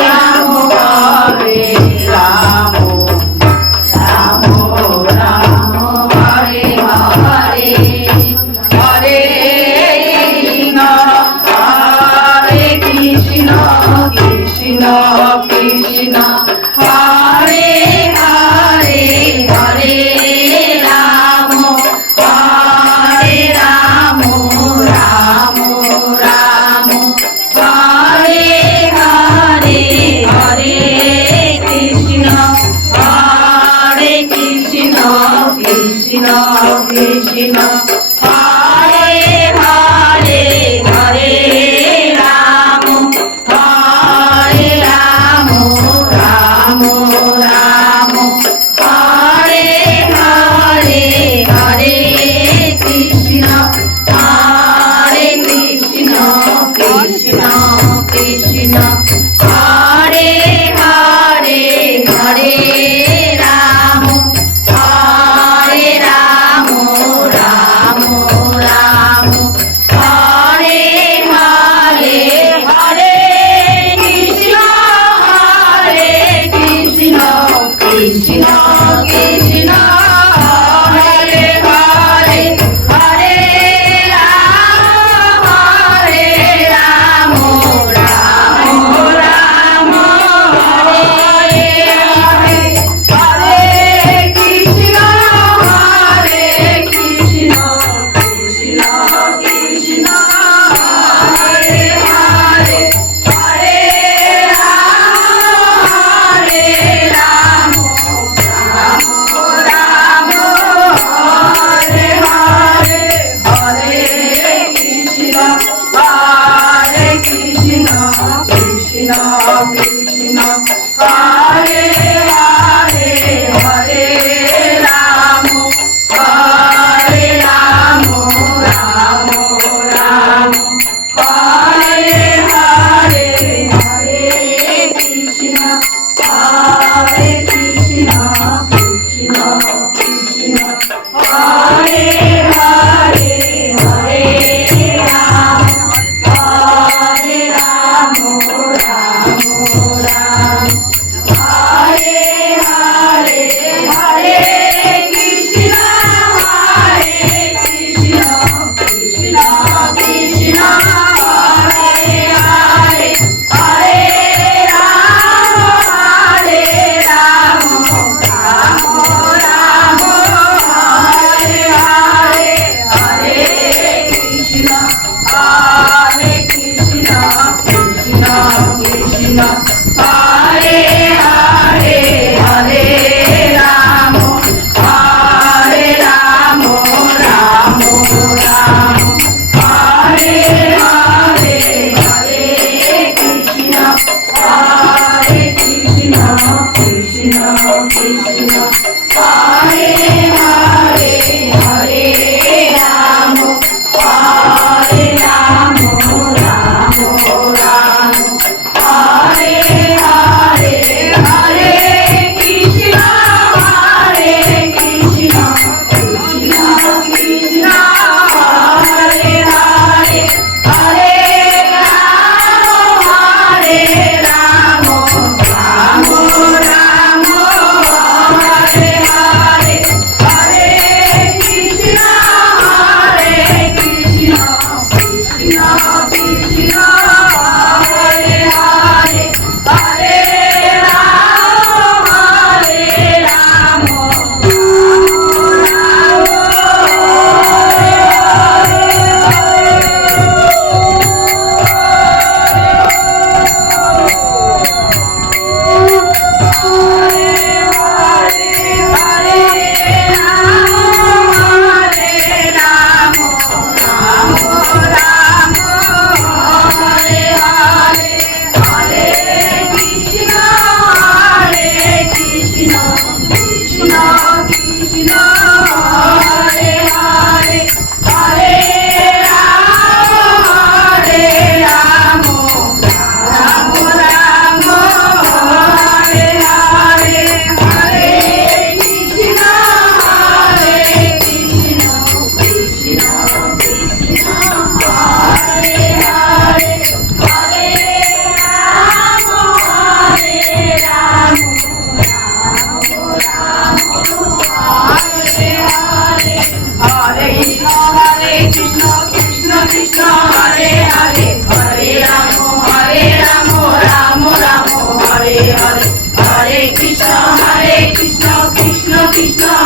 Ram Hare Ram Ram Ram Hare Hare Hare Krishna Hare Krishna Krishna Krishna Hare Hare Hare Ram Ram Ram Ram Hare Hare Hare Krishna Krishna Krishna Krishna Hare Hare Hare Ram Ram Ram Ram Hare Hare Hare Krishna Krishna Krishna Krishna Hare Hare Hare Ram Ram Ram Ram Hare Hare Hare Krishna Krishna Krishna Krishna Hare Hare Hare Ram Ram Ram Hare Hare Hare Krishna Krishna Krishna Krishna Hare Hare Hare Ram Ram Ram Hare Hare Hare Krishna Krishna Krishna Krishna Hare Hare Hare Ram Ram Ram Ram Hare Hare Hare Krishna Krishna Krishna Krishna Hare Hare Hare Ram Ram Ram Ram Hare Krishna